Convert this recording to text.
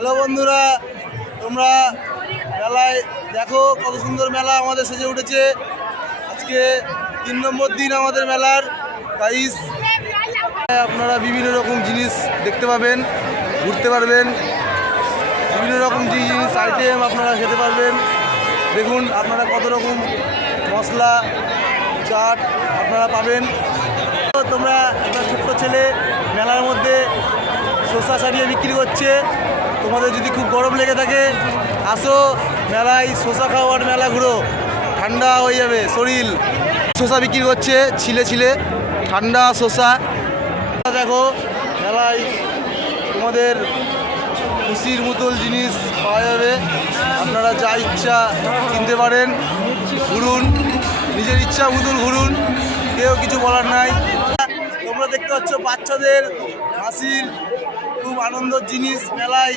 Hello বন্ধুরা, তোমরা মেলায় দেখো কত সুন্দর মেলা আমাদের সেজে উঠেছে। আজকে 3 নম্বর দিন আমাদের মেলার। গাইস, আপনারা বিভিন্ন রকম জিনিস দেখতে পাবেন, ঘুরতে পারবেন, বিভিন্ন রকম জিনিস আইটেম আপনারা খেতে পারবেন। দেখুন আপনারা কত রকম মশলা চাট আপনারা পাবেন। তোমরা একটা ছোট্ট ছেলে মেলার মধ্যে শসা ছাড়িয়ে বিক্রি করছে। তোমাদের যদি খুব গরম লেগে থাকে আসো মেলায়, শসা খাওয়ার মেলা ঘুরো, ঠান্ডা হয়ে যাবে শরীর। শসা বিক্রি করছে ছিলে ছিলে, ঠান্ডা শসা। দেখো মেলায় তোমাদের খুশির মতল জিনিস পাওয়া যাবে, আপনারা যা ইচ্ছা কিনতে পারেন। ঘুরুন, নিজের ইচ্ছা মতন ঘুরুন, কেউ কিছু বলার নাই। তোমরা দেখতে পাচ্ছ বাচ্চাদের হাসির খুব আনন্দের জিনিস মেলায়।